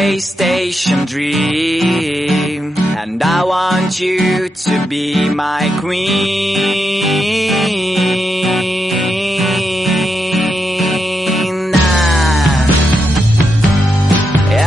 railway station dream, and I want you to be my queen.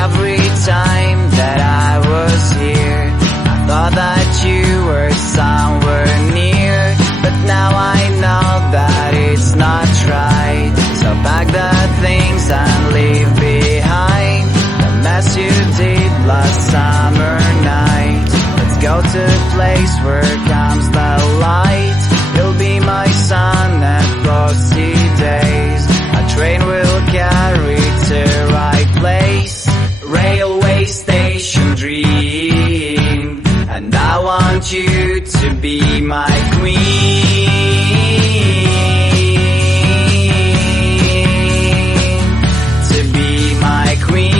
Every time that I was here, I thought that you were somewhere near, but now I know that it's not right. So pack the things and leave behind the mess you did last summer night. Let's go to a place where comes the light. You'll be my sun and frosty days. A train will carry to right place. Railway station dream, and I want you to be my queen, to be my queen.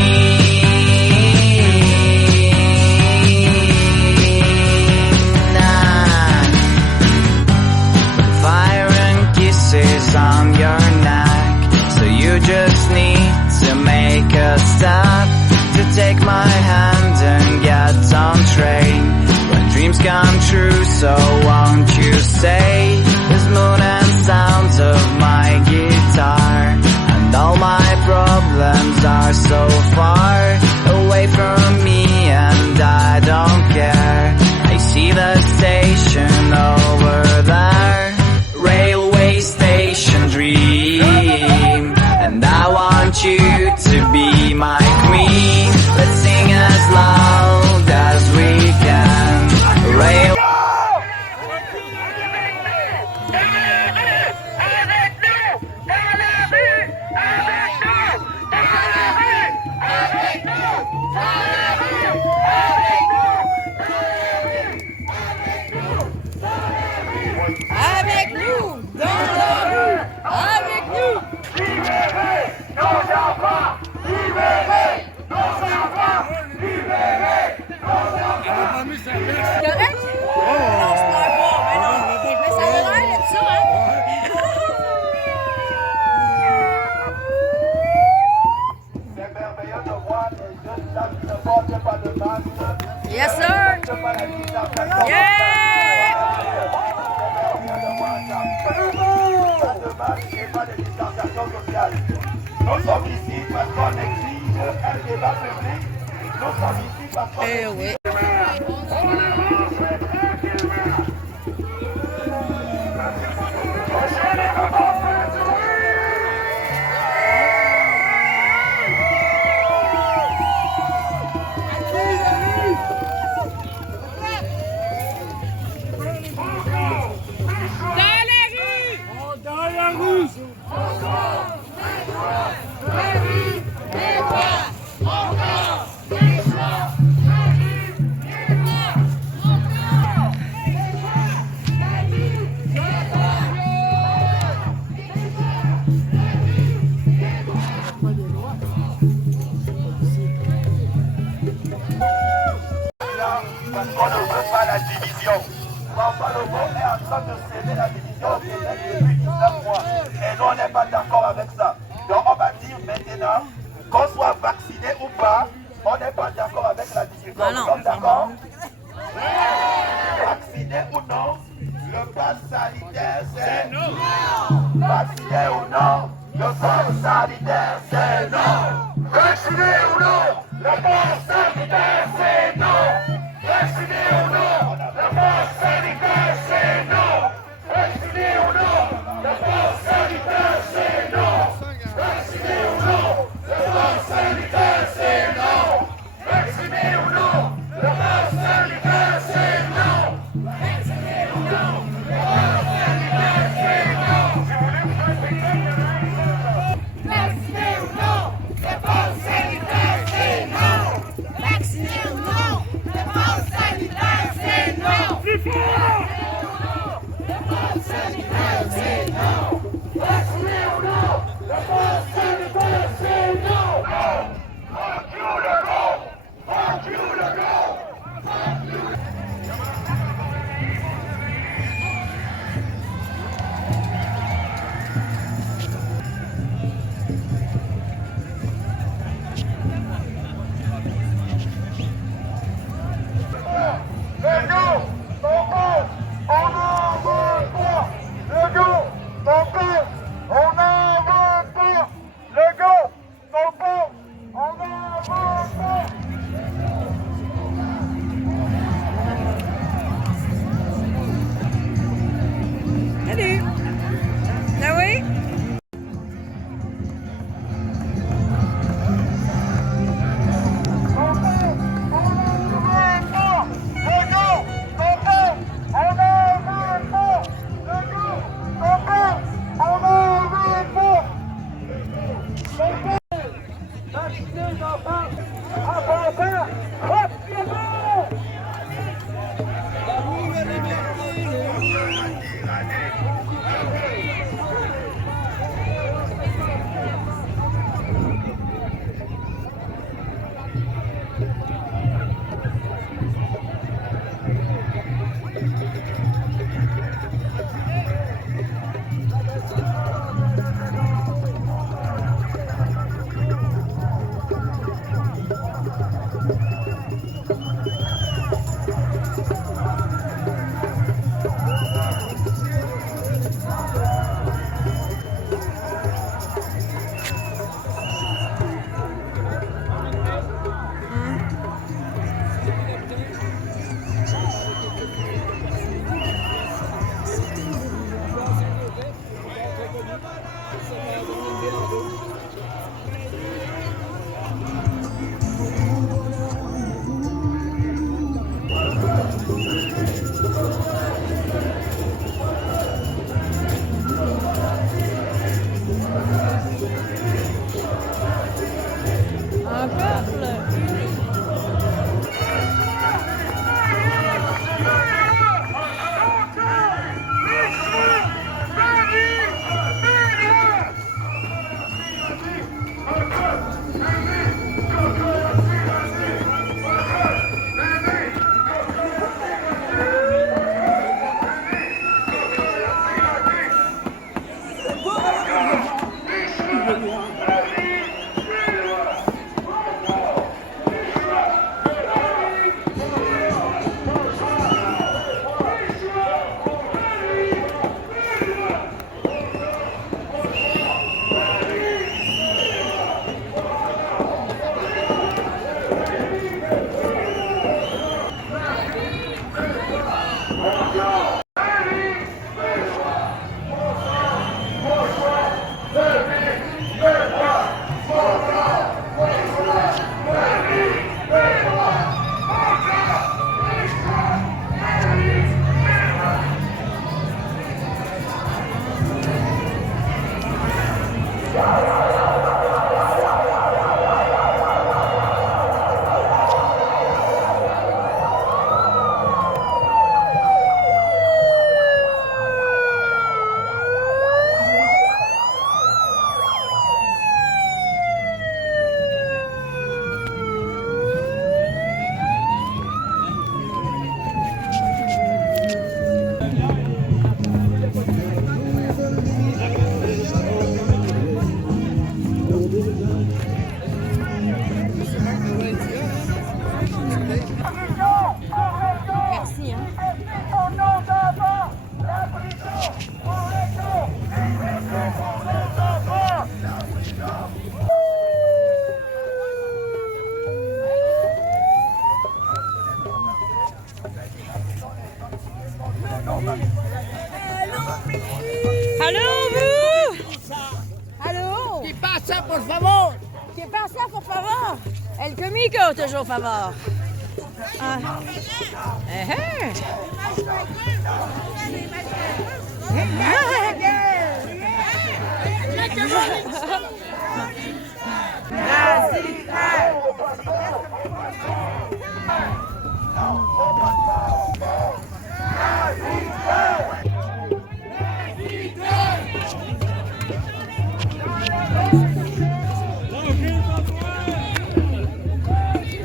Fire and kisses on your neck, so you just need to make a step, to take my hand and get on train. When dreams come true, so won't you say there's moon and sounds of my guitar, and all my problems are so far away from me, and I don't care. I see the station over there, railway station dream, and I want you to be my queen. Let's sing as loud as we can. Rail. Avec nous, dans la rue, avec nous. Libérez nos enfants, libérez nos enfants, libérez nos enfants. Correct? Non, c'est pas bon, mais non. Mais ça a l'air de ça, hein? C'est merveilleux de voir les jeunes dames qui ne portent pas de masque. Yes, sir! Yeah! Nous sommes ici parce qu'on exige un débat public. Nous sommes ici parce qu'on Oui. Parce qu'on ne veut pas la division. Papa Lobo est en train de céder la division depuis 19 mois. Et nous, on n'est pas d'accord avec ça. Donc, on va dire maintenant, qu'on soit vacciné ou pas, on n'est pas d'accord avec la division. Nous sommes d'accord? Vacciné ou non, le pass sanitaire, c'est non. Vacciné ou non, le pass sanitaire, c'est non. Vacciné ou non, le pass sanitaire, c'est non. Vacciné ou non, le pass sanitaire, c'est non. Vacciné ou non, le pass sanitaire, c'est non. Vacciné ou non, le pass sanitaire, c'est non. Vacciné ou non, le pass sanitaire, c'est non. Vacciné ou non, le pass sanitaire, c'est non. Vacciné ou non, le pass sanitaire, c'est non. Vacciné Avançar rapidement. Un peuple. Merci, hein. Allô, vous? Allô? ¿Qué pasa, por favor? ¿Qué pasa, por favor? El comico, toujours favor. Ah.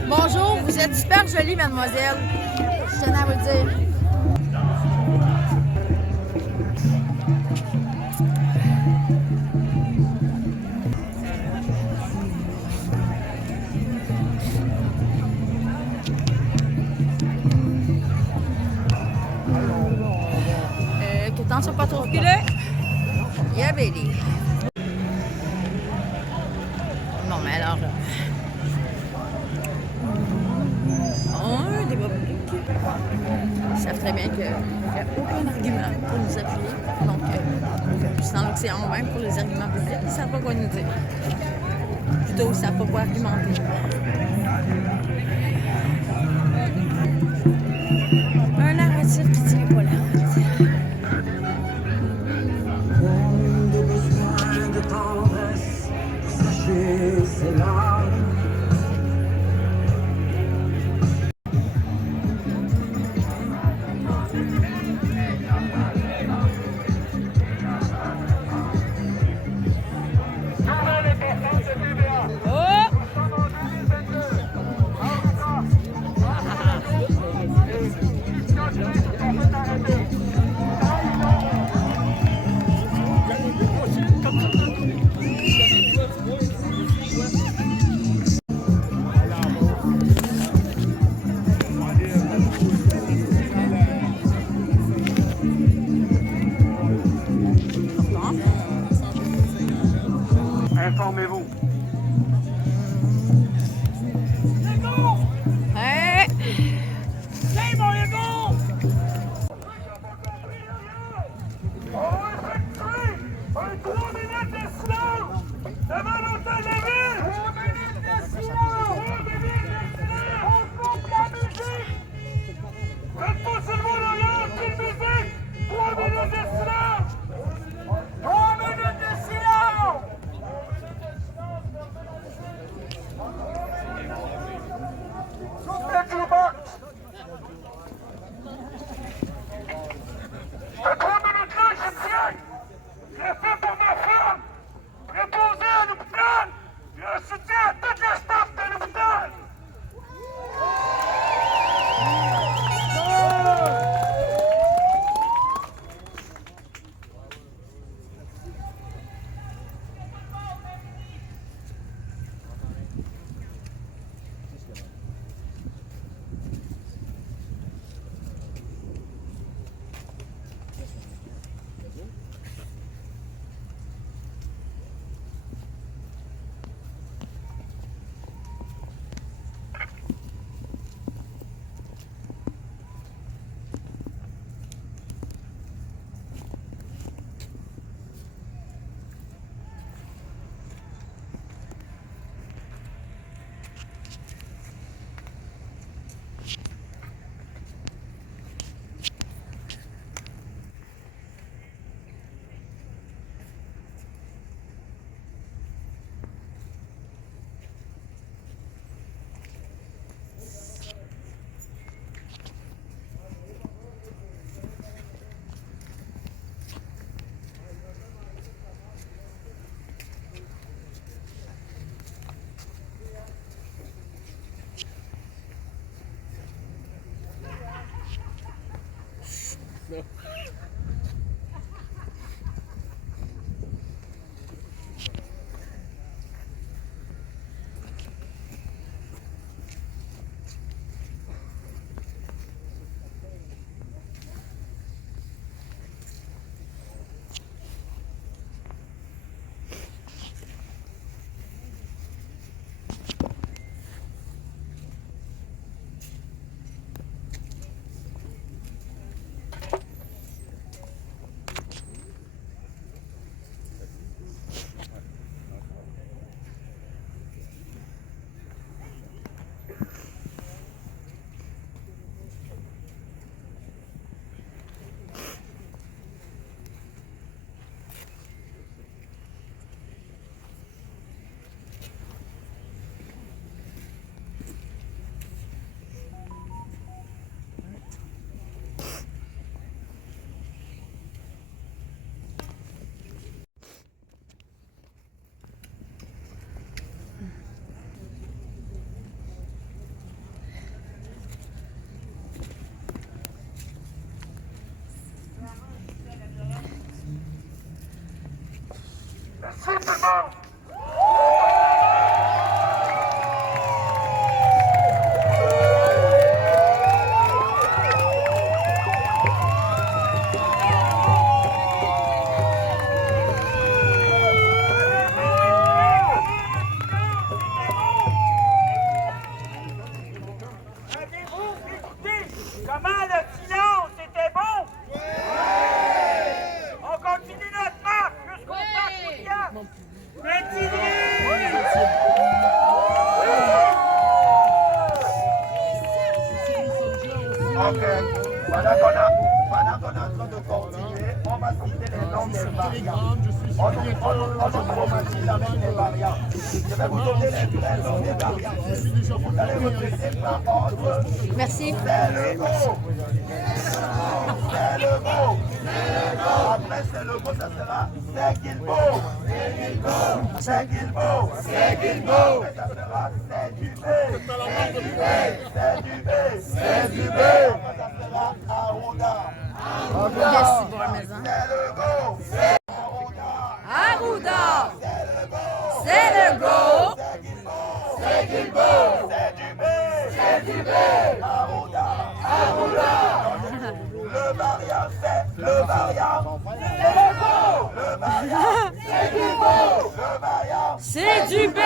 Bonjour, vous êtes super jolie, mademoiselle. Je tenais à vous le dire. Que le temps soit pas trop reculé. Yeah, baby. Bon, mais alors... un débat public. Ils savent très bien qu'il n'y a aucun argument pour nous appuyer. Donc, c'est dans l'océan même pour les arguments publics. Ils ne savent pas quoi nous dire. Plutôt, ils ne savent pas quoi argumenter. Un narratif qui tient pas la route. Des besoins de tendresse, sachez, c'est là. soutien à toute la staff de l'hôpital. Simplement. Avez-vous écouté comment le silence était bon? On continue notre marche jusqu'au parc William. Ok, pendant qu'on est en train de continuer, on va citer les noms des variantes. On nous traumatise avec les variantes. Je vais vous donner les vrais noms des variantes. Vous allez retraiter par ordre. Merci. C'est le mot. C'est le mot. Après c'est le mot, ça sera c'est qu'il beau. C'est qu'il beau. C'est qu'il beau. Ça sera c'est du B. C'est du B. C'est du B. Ça sera Arruda. Yes, bon, maison. C'est le go. C'est Arruda. le go. C'est le go. C'est qu'il beau. C'est du B. C'est du B. Arruda. Arruda. Le variant, c'est le variant. C'est le go. Le variant, c'est du beau. Le variant, C'est du B.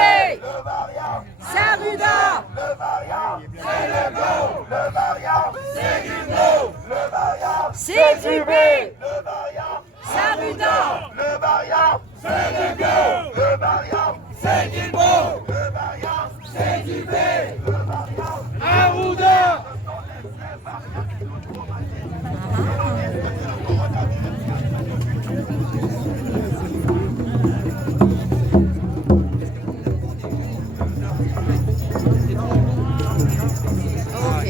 le variant. Saruda. Le variant, c'est le go. Le variant, c'est du go. Le variant, C'est du B. le variant, Saruda. le variant, c'est du go. Le variant, c'est du beau. Le variant, c'est du B. Le variant, Arruda. Ok.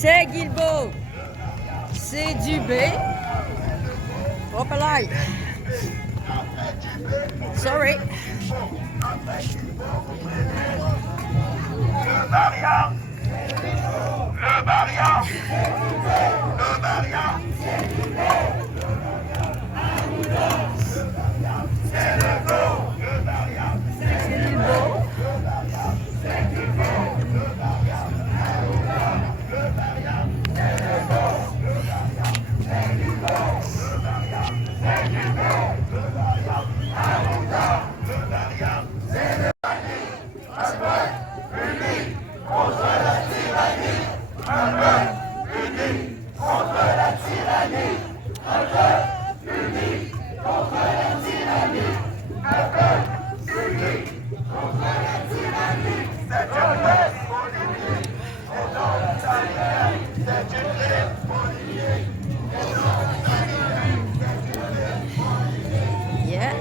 C'est Guilbeault. C'est Dubé. Hop là. Sorry. Le Maria. Le Maria. Le Maria. C'est le go. Le Maria. C'est Guilbeault. Yeah.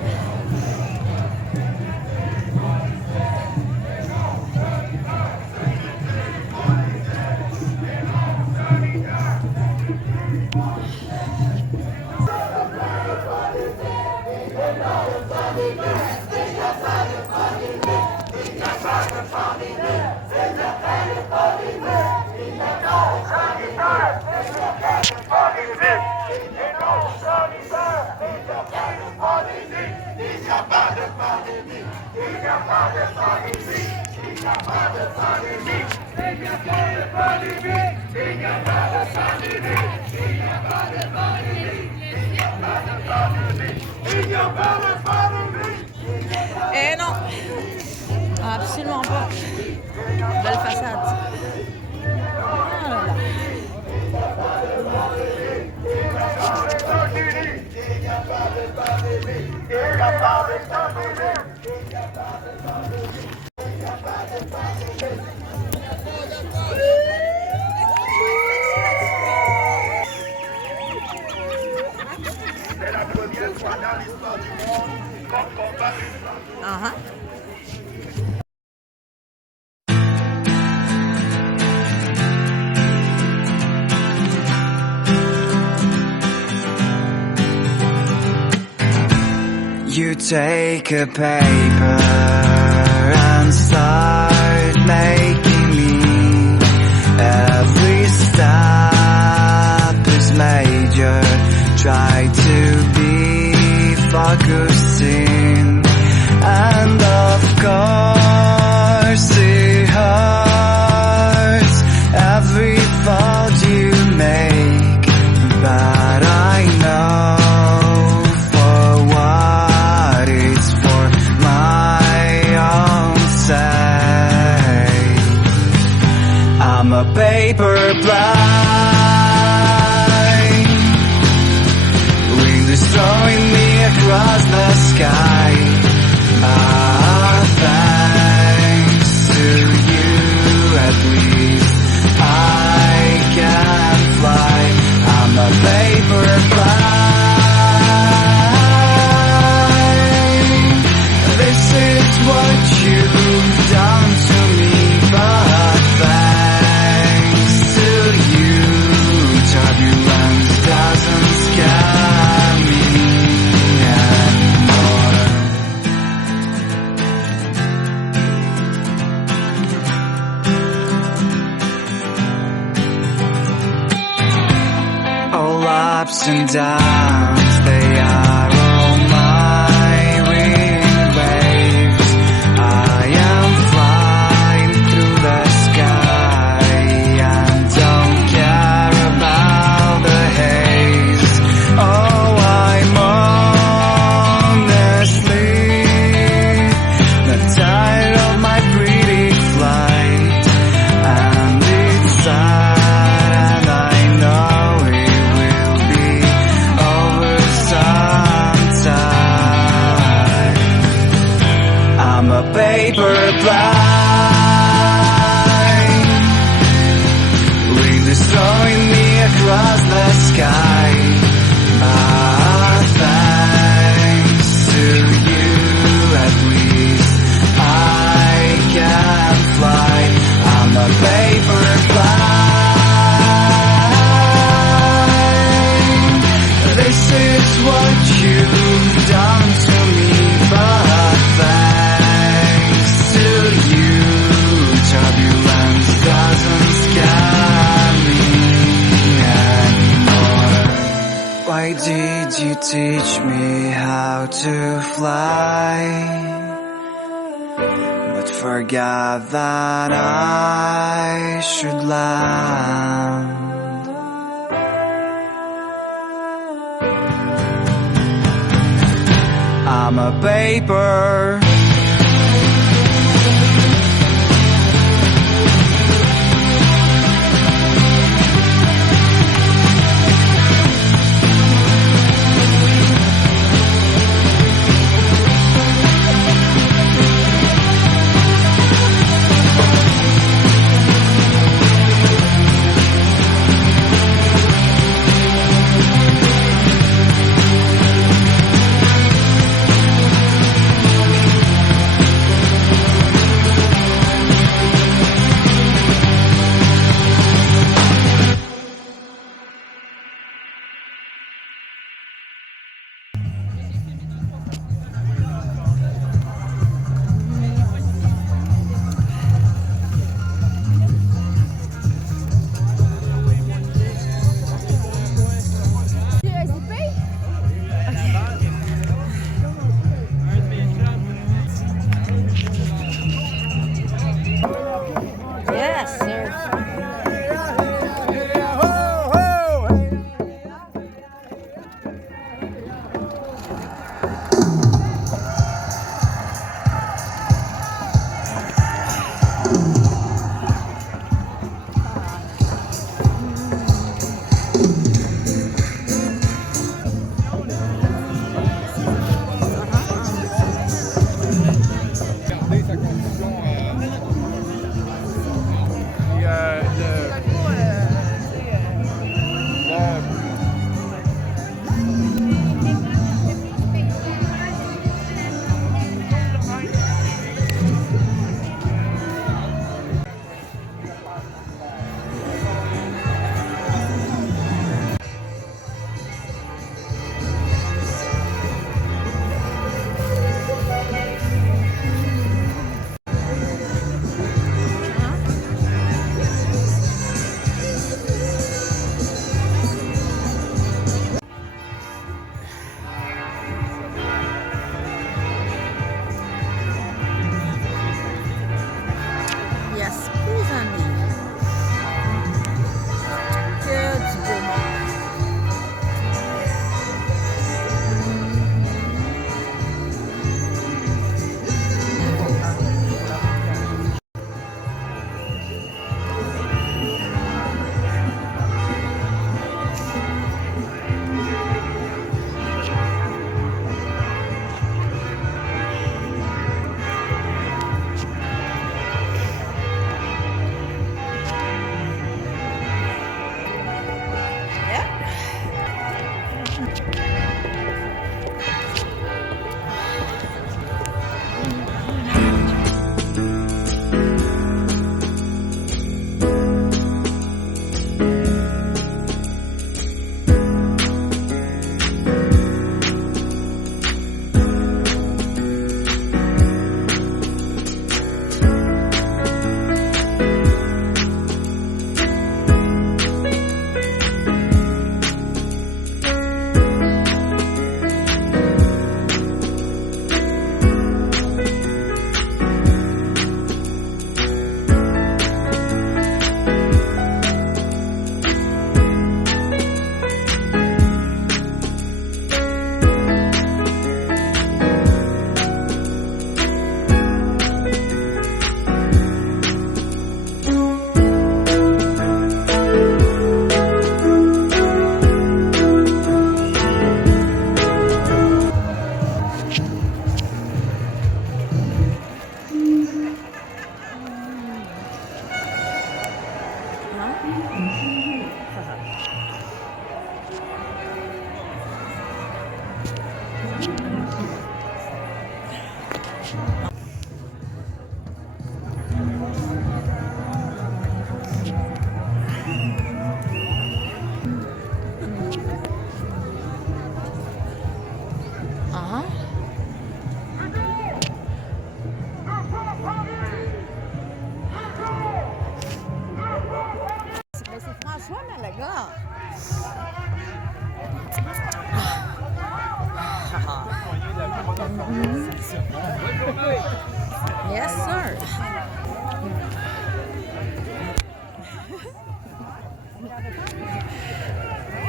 Eh non, absolument pas. Belle façade. Ah là là. C'est la première fois dans l'histoire du monde qu'on combat une femme. Uh-huh. You take a paper and start making me. Every step is major. Try to be focusing, and of course it hurts every thought you make. But I know for what it's for my own sake. I'm a paper blind, wind is throwing me across the sky. Ah, thanks to you at least I can fly. I'm a paper blind. This is what you've done to me, but thanks to you, turbulence doesn't scare me anymore. All ups and downs, they are all my wind waves. I am flying through the sky and don't care about the haze. Oh, I'm honestly not tired of my pretty flight, and it's sad, and I know it will be over sometime. I'm a paper blind, wind is throwing me across the sky. Ah, thanks to you at least I can fly. I'm a paper blind. teach me how to fly, but forgot that I should land. I'm a paper Yes, sir. Regardez sa condition. Yes, les amis. Que du beau monde. C'est François Malaga. Yes, sir.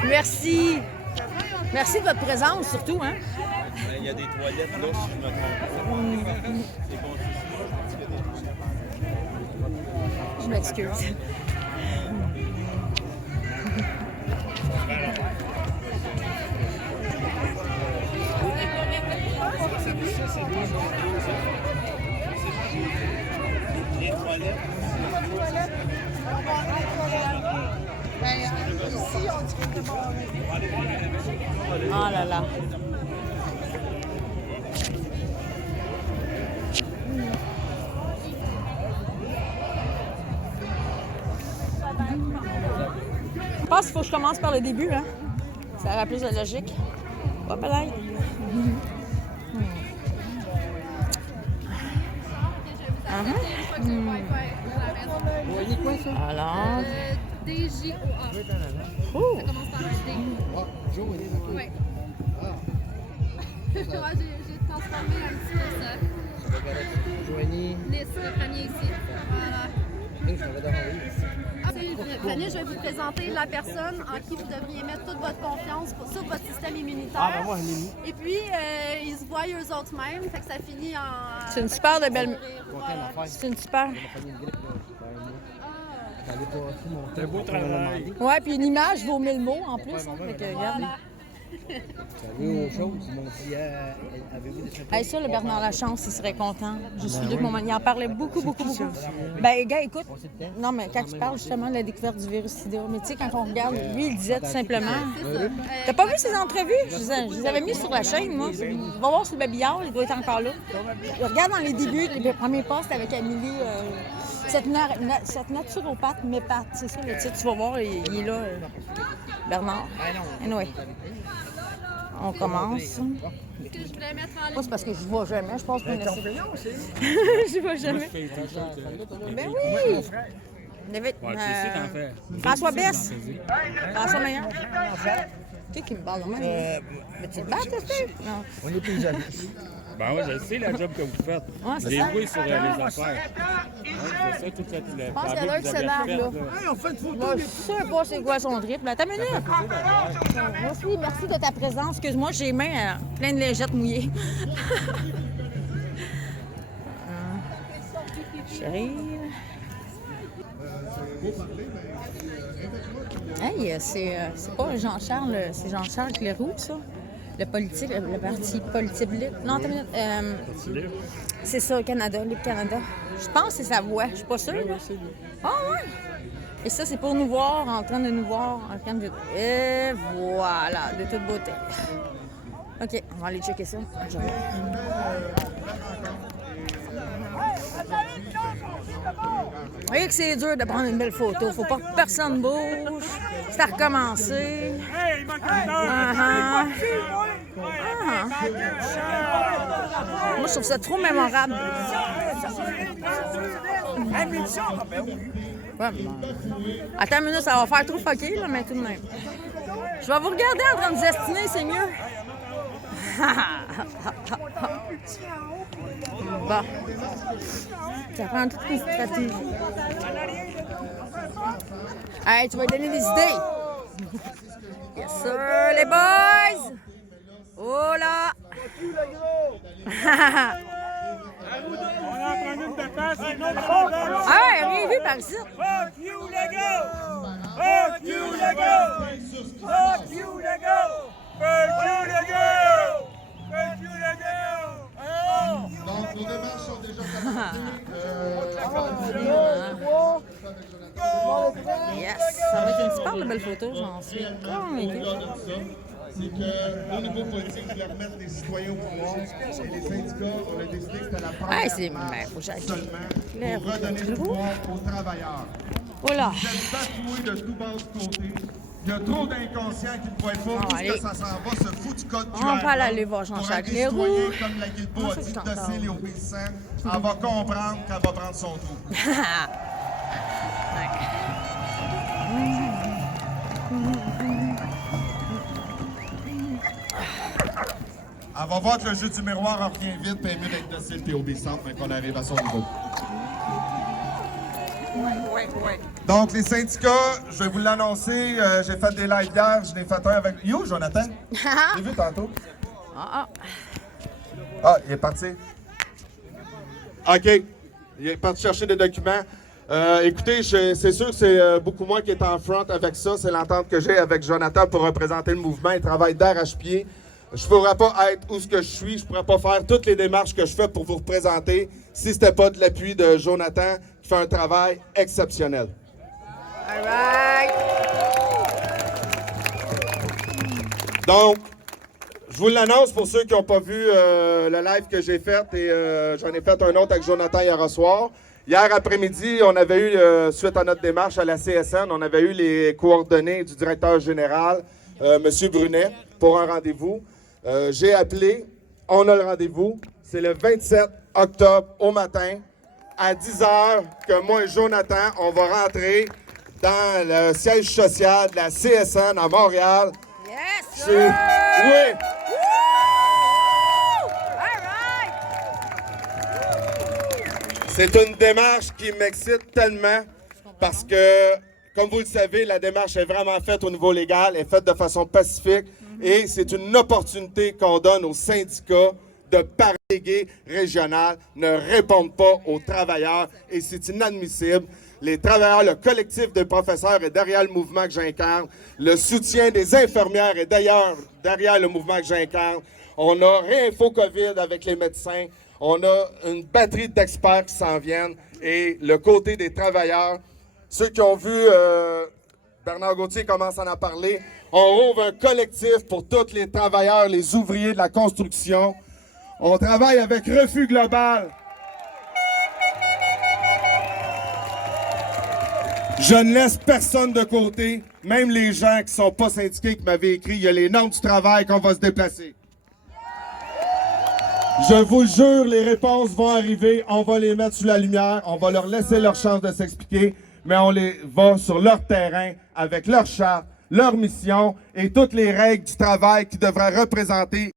Merci. Merci de votre présence, surtout, hein? Il y a des toilettes là, si je me trompe pas. C'est bon, Je m'excuse. les toilettes. Oh là là. Je pense qu'il faut que je commence par le début, hein. Ça aura plus de logique. Hop là. Alors. DJOA. Ouh. Ça commence par un D. Oui. J'ai transformé un petit peu ça. Nessa, Fanny ici. Voilà. Fanny, je vais vous présenter la personne en qui vous devriez mettre toute votre confiance sur votre système immunitaire. Moi, je l'ai mis. Et puis, ils se voient eux autres mêmes, fait que ça finit en... C'est une super de belle. Voilà. C'est une super. C'est un beau travail. Ouais, puis une image vaut 1000 mots en plus. Hein, fait que, regarde. Hey, ça, le Bernard Lachance, il serait content. Je suis deux moments. Il en parlait beaucoup. Ben, gars, écoute. Non, mais quand il parle justement de la découverte du virus SIDA, mais tu sais, quand on regarde, lui, il disait tout simplement. T'as pas vu ces entrevues? Je les avais mis sur la chaîne, moi. Va voir sur le babillard, il doit être encore là. Regarde dans les débuts, les premiers posts avec Amélie. Cette naturopathe m'épate, c'est ça le titre. Tu vas voir, il est là, Bernard. Anyway. On commence. Ce que je voulais mettre en ligne. Moi, c'est parce que je ne vois jamais. Je pense qu'on est. Je ne vois jamais. Ben oui! David, François Bess. François Meilleur. Qui me parle de même? Mais tu te bats, t'es non. On est paysannes. Ben oui, je sais la job que vous faites. Ouais, c'est J'ai ça. joué sur les affaires. Ouais, je sais tout cette Je pense qu'il y a là qui s'énerve, là. On fait une photo. Moi, je sais pas c'est quoi son drip. Attends une minute. Merci de ta présence. Excuse-moi, j'ai les mains pleines de lingettes mouillées. Chérie. Hey, c'est pas Jean-Charles, c'est Jean-Charles Cléroux, ça? Le parti politique. Non, attends une minute. C'est ça, Canada, Libre Canada. Je pense que c'est sa voix, je suis pas sûre. Ah ouais! Et ça, c'est pour nous voir, en train de nous voir, en train de... Et voilà, de toute beauté. OK, on va aller checker ça. Vous voyez que c'est dur de prendre une belle photo. Faut pas que personne bouge. C'est à recommencer. Moi, je trouve ça trop mémorable. Ouais, bon. Attends une minute, ça va faire trop fucké, là, mais tout de même. Je vais vous regarder en train de destiner, c'est mieux. Bon. Ça prend toute une stratégie. Hey, tu vas donner des idées. Yes, sir, les boys! Oh là! On a entendu une défense, une autre. Ah, rien vu par ici. Fuck you, les gars! Fuck you, les gars! Fuck you, les gars! Fuck you, les gars! Fuck you, les gars! Donc, nos démarches sont déjà Yes, ça va être une super belle photo, j'en suis convaincue. c'est qu'au niveau politique, ils voulaient remettre les citoyens au pouvoir. Et les syndicats, on a décidé que c'était la Ouais, c'est... première Ben, faut que j'aille. seulement pour redonner le pouvoir aux travailleurs. Oh là! Vous êtes bafoués de tout bas de côté. Il y a trop d'inconscients qui ne voient pas où allez. est-ce que ça s'en va, ce foutu code QR. On va aller voir Jean-Jacques Pour un Leroux. citoyen comme la Guilbeault a Ça, dit je docile et obéissant, elle va comprendre qu'elle va prendre son trou. Elle va voir que le jeu du miroir en revient vite, puis elle est mieux d'être docile et obéissante, mais qu'on arrive à son niveau. Donc, les syndicats, je vais vous l'annoncer, j'ai fait des lives hier, je l'ai fait un avec... Yo, Jonathan? J'ai vu tantôt. Ah, il est parti. OK. Il est parti chercher des documents. Écoutez, c'est sûr que c'est beaucoup moi qui est en front avec ça. C'est l'entente que j'ai avec Jonathan pour représenter le mouvement. Il travaille d'arrache-pied. Je ne pourrais pas être où ce que je suis. Je ne pourrais pas faire toutes les démarches que je fais pour vous représenter si ce n'était pas de l'appui de Jonathan qui fait un travail exceptionnel. All right. Donc, je vous l'annonce pour ceux qui n'ont pas vu le live que j'ai fait et j'en ai fait un autre avec Jonathan hier soir. Hier après-midi, on avait eu, suite à notre démarche à la CSN, on avait eu les coordonnées du directeur général, M. Brunet, pour un rendez-vous. J'ai appelé, on a le rendez-vous. C'est le 27 octobre au matin, à 10 h, que moi et Jonathan, on va rentrer dans le siège social de la CSN à Montréal. Yes, Oui! All right. C'est une démarche qui m'excite tellement parce que, comme vous le savez, la démarche est vraiment faite au niveau légal, est faite de façon pacifique et c'est une opportunité qu'on donne aux syndicats de paraléguer régional ne répondent pas aux travailleurs et c'est inadmissible. Les travailleurs, le collectif des professeurs est derrière le mouvement que j'incarne. Le soutien des infirmières est d'ailleurs derrière le mouvement que j'incarne. On a Réinfo COVID avec les médecins. On a une batterie d'experts qui s'en viennent. Et le côté des travailleurs, ceux qui ont vu, Bernard Gauthier commence à en parler, on ouvre un collectif pour tous les travailleurs, les ouvriers de la construction. On travaille avec Refus Global. Je ne laisse personne de côté, même les gens qui ne sont pas syndiqués qui m'avaient écrit, il y a les normes du travail qu'on va se déplacer. Je vous le jure, les réponses vont arriver, on va les mettre sous la lumière, on va leur laisser leur chance de s'expliquer, mais on les va sur leur terrain avec leur charte, leur mission et toutes les règles du travail qui devraient représenter.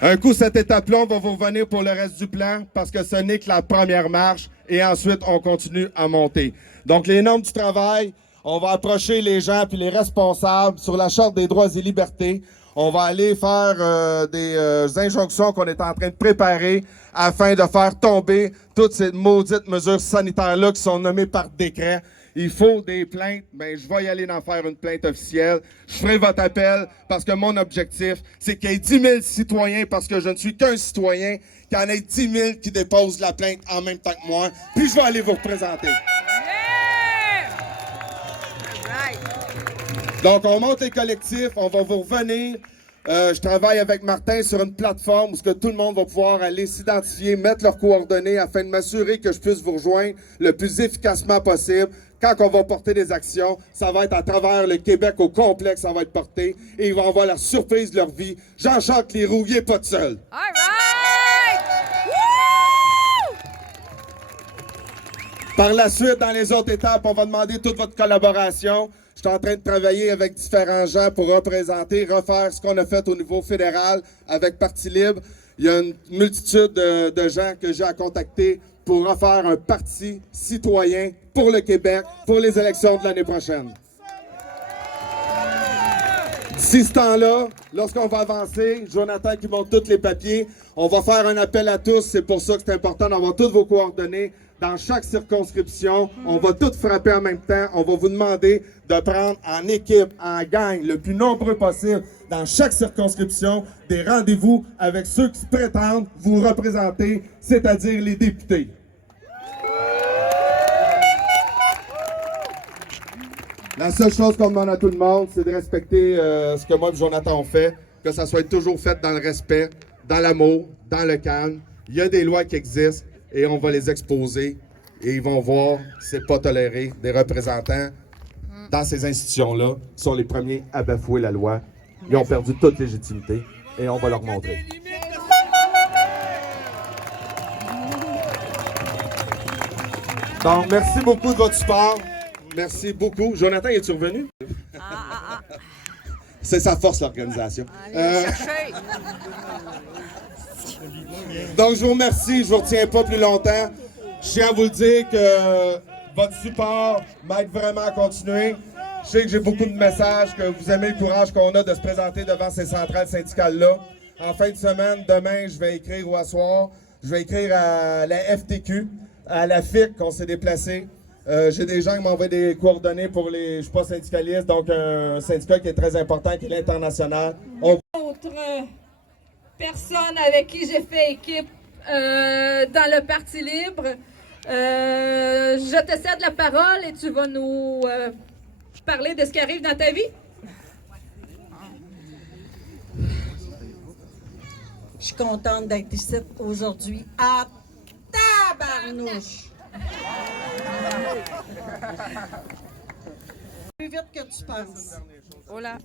Un coup, cette étape-là, on va vous revenir pour le reste du plan parce que ce n'est que la première marche et ensuite, on continue à monter. Donc, les normes du travail, on va approcher les gens puis les responsables sur la Charte des droits et libertés. On va aller faire des injonctions qu'on est en train de préparer afin de faire tomber toutes ces maudites mesures sanitaires-là qui sont nommées par décret. Il faut des plaintes, ben je vais y aller d'en faire une plainte officielle. Je ferai votre appel parce que mon objectif, c'est qu'il y ait 10 000 citoyens, parce que je ne suis qu'un citoyen, qu'il y en ait 10 000 qui déposent la plainte en même temps que moi, puis je vais aller vous représenter. Donc, on monte les collectifs, on va vous revenir. Je travaille avec Martin sur une plateforme où tout le monde va pouvoir aller s'identifier, mettre leurs coordonnées afin de m'assurer que je puisse vous rejoindre le plus efficacement possible. Quand on va porter des actions, ça va être à travers le Québec au complet que ça va être porté et ils vont avoir la surprise de leur vie. Jean-Jacques Leroux, il n'est pas tout seul. All right. Par la suite, dans les autres étapes, on va demander toute votre collaboration. Je suis en train de travailler avec différents gens pour représenter, refaire ce qu'on a fait au niveau fédéral avec Parti libre. Il y a une multitude de gens que j'ai à contacter pour refaire un parti citoyen pour le Québec, pour les élections de l'année prochaine. D'ici ce temps-là, lorsqu'on va avancer, Jonathan qui monte tous les papiers, on va faire un appel à tous. C'est pour ça que c'est important d'avoir toutes vos coordonnées. Dans chaque circonscription, on va toutes frapper en même temps. On va vous demander de prendre en équipe, en gang, le plus nombreux possible, dans chaque circonscription, des rendez-vous avec ceux qui se prétendent vous représenter, c'est-à-dire les députés. La seule chose qu'on demande à tout le monde, c'est de respecter ce que moi et Jonathan ont fait, que ça soit toujours fait dans le respect, dans l'amour, dans le calme. Il y a des lois qui existent et on va les exposer et ils vont voir que c'est pas toléré des représentants dans ces institutions-là qui sont les premiers à bafouer la loi. Ils ont perdu toute légitimité et on va leur montrer. Donc, merci beaucoup de votre support. Merci beaucoup. Jonathan, es-tu revenu? C'est sa force, l'organisation. Donc, je vous remercie. Je vous retiens pas plus longtemps. Je tiens à vous le dire que votre support m'aide vraiment à continuer. Je sais que j'ai beaucoup de messages, que vous aimez le courage qu'on a de se présenter devant ces centrales syndicales-là. En fin de semaine, demain, je vais écrire ou à soir. Je vais écrire à la FTQ, à la FIC, qu'on s'est déplacé. J'ai des gens qui m'envoient des coordonnées pour les... Je suis pas syndicaliste, donc un syndicat qui est très important, qui est l'International. Autre personne avec qui j'ai fait équipe dans le Parti libre. Je te cède la parole et tu vas nous parler de ce qui arrive dans ta vie. Je suis contente d'être ici aujourd'hui à tabarnouche. Plus vite que tu penses. Voilà.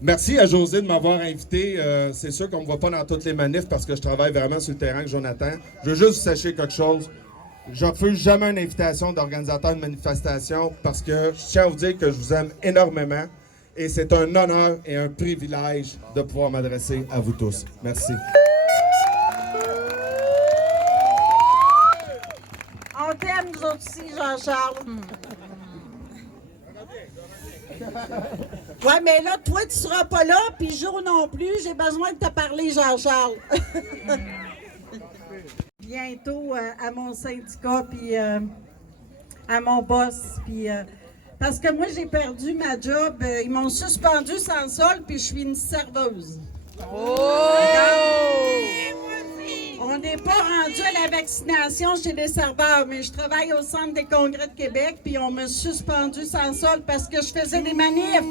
Merci à José de m'avoir invité. C'est sûr qu'on ne me voit pas dans toutes les manifs parce que je travaille vraiment sur le terrain avec Jonathan. Je veux juste vous sachiez quelque chose. Je ne refuse jamais une invitation d'organisateur de manifestation parce que je tiens à vous dire que je vous aime énormément et c'est un honneur et un privilège de pouvoir m'adresser à vous tous. Merci. On t'aime, nous autres aussi, Jean-Charles. Ouais, mais là, toi, tu seras pas là, puis Jo non plus. J'ai besoin de te parler, Jean-Charles. Bientôt à mon syndicat, puis à mon boss, puis parce que moi, j'ai perdu ma job. Ils m'ont suspendu sans solde, puis je suis une serveuse. On n'est pas rendu à la vaccination chez les serveurs, mais je travaille au Centre des congrès de Québec, puis on m'a suspendu sans solde parce que je faisais des manifs.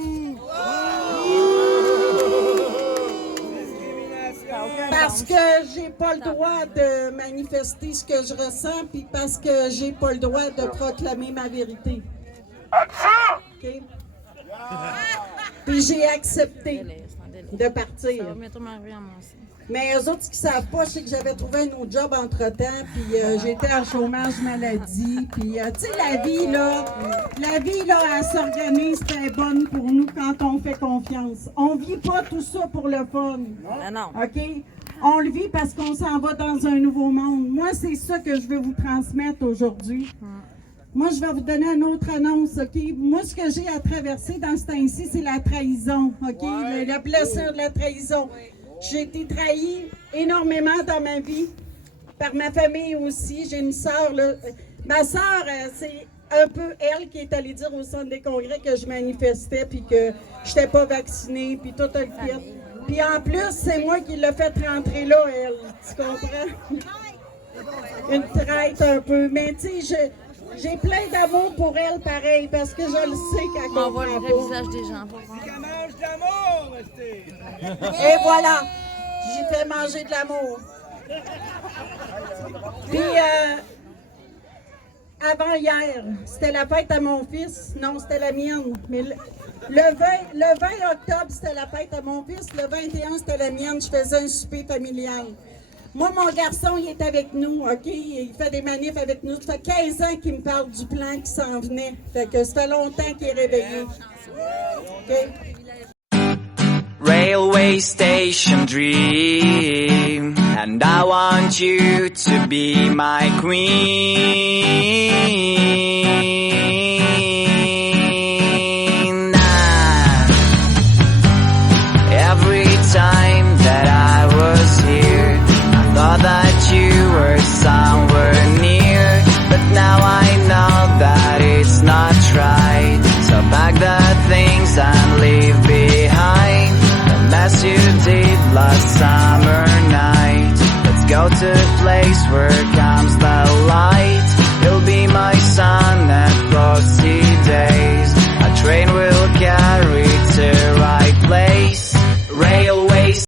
Parce que j'ai pas le droit de manifester ce que je ressens, puis parce que j'ai pas le droit de proclamer ma vérité. Okay? Puis j'ai accepté de partir. Mais eux autres, ce qu'ils savent pas, c'est que j'avais trouvé un autre job entre-temps, puis j'étais en chômage maladie, puis tu sais, la vie, là, elle s'organise très bonne pour nous quand on fait confiance. On vit pas tout ça pour le fun. Non. OK? On le vit parce qu'on s'en va dans un nouveau monde. Moi, c'est ça que je veux vous transmettre aujourd'hui. Moi, je vais vous donner une autre annonce, OK? Moi, ce que j'ai à traverser dans ce temps-ci, c'est la trahison, OK? La blessure de la trahison. J'ai été trahie énormément dans ma vie, par ma famille aussi. J'ai une sœur, là. Ma sœur, c'est un peu elle qui est allée dire au Centre des congrès que je manifestais, puis que je n'étais pas vaccinée, puis tout le fait. Puis en plus, c'est moi qui l'ai fait rentrer là, elle. Tu comprends? Une traite un peu. Mais tu sais, j'ai plein d'amour pour elle, pareil, parce que je le sais qu'elle comprend pas. On voit le vrai visage des gens. Mange d'amour, restez. Et voilà, j'ai fait manger de l'amour. Puis, avant hier, c'était la fête à mon fils. Non, c'était la mienne. Mais le 20 octobre, c'était la fête à mon fils. Le 21, c'était la mienne. Je faisais un souper familial. Moi, mon garçon, il est avec nous, OK? Il fait des manifs avec nous. Ça fait 15 ans qu'il me parle du plan qui s'en venait. Fait que ça fait longtemps qu'il est réveillé. OK? Railway station dream, and I want you to be my queen. Every time that I was here, I thought that you were somewhere near, but now I know that it's not right. So pack the things and leave behind the mess you did last summer night. Let's go to a place where comes the light. You'll be my sun.